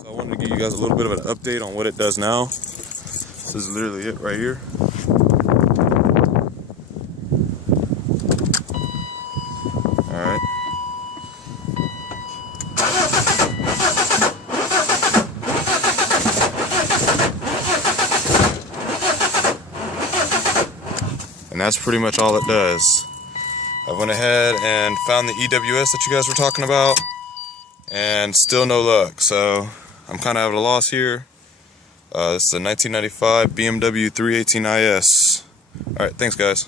So I wanted to give you guys a little bit of an update on what it does now. This is literally it right here. Alright. And that's pretty much all it does. I went ahead and found the EWS that you guys were talking about, and still no luck. So I'm kind of at a loss here. This is a 1995 BMW 318 IS. Alright, thanks guys.